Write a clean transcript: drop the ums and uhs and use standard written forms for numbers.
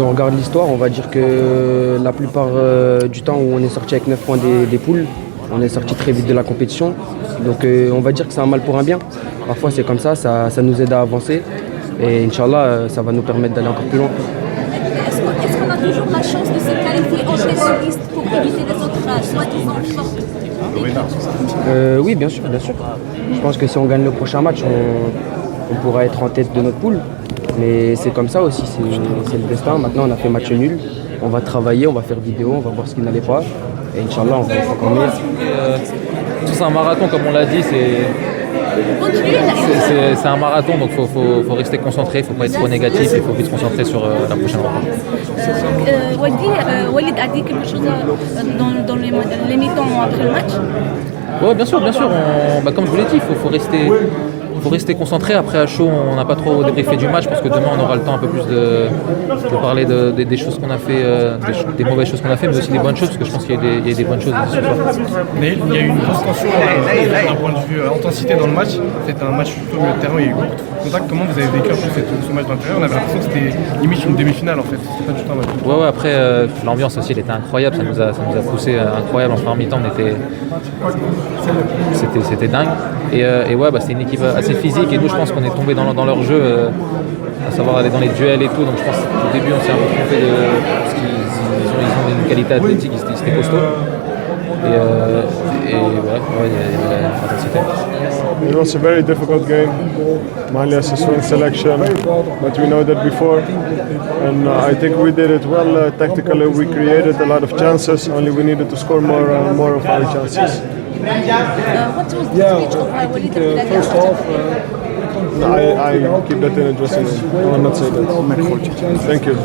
Si on regarde l'histoire, on va dire que la plupart du temps où on est sorti avec 9 points des poules, on est sorti très vite de la compétition. Donc on va dire que c'est un mal pour un bien. Parfois c'est comme ça nous aide à avancer. Et Inch'Allah, ça va nous permettre d'aller encore plus loin. Est-ce qu'on a toujours la chance de se qualifier en tête de liste pour éviter les autres soi-disant fortes équipes? Oui, bien sûr, bien sûr. Je pense que si on gagne le prochain match, on pourra être en tête de notre poule. Mais c'est comme ça aussi, c'est le destin. Maintenant, on a fait match nul. On va travailler, on va faire vidéo, on va voir ce qui n'allait pas. Et Inch'Allah, on va être encore meilleur. Tout c'est un marathon, comme on l'a dit, c'est un marathon, donc faut rester concentré, il ne faut pas être trop négatif, il faut vite se concentrer sur la prochaine rencontre. Walid a dit quelque chose dans les mi-temps après le match. Oui, bien sûr, comme je vous l'ai dit, il faut rester concentré. Après à chaud, on n'a pas trop débriefé du match parce que demain on aura le temps un peu plus de parler des choses qu'on a fait, des mauvaises choses qu'on a fait, mais aussi des bonnes choses parce que je pense qu'il y a des bonnes choses ce soir. Mais il y a eu une grosse tension d'un point de vue intensité dans le match. C'était un match sur le terrain, il y a eu beaucoup de contacts. Comment vous avez vécu ce match d'intérieur? On avait l'impression que c'était limite une demi-finale en fait. C'était pas du tout un match. Ouais, après l'ambiance aussi elle était incroyable, ça nous a poussé incroyable. En première mi-temps c'était dingue. Et ouais, c'était une équipe assez physique et nous je pense qu'on est tombé dans leur jeu, à savoir aller dans les duels et tout. Donc je pense qu'au début on s'est un peu trompé parce qu'ils ont une qualité athlétique, ils étaient costauds. Et ouais, il y a l'intensité. It was a very difficult game. Mali has a strong selection, but we know that before. And I think we did it well tactically. We created a lot of chances. Only we needed to score more of our chances. What was the speech of Walid Al-Bilali after? I keep that in a dressing room. I will not say that. Thank you.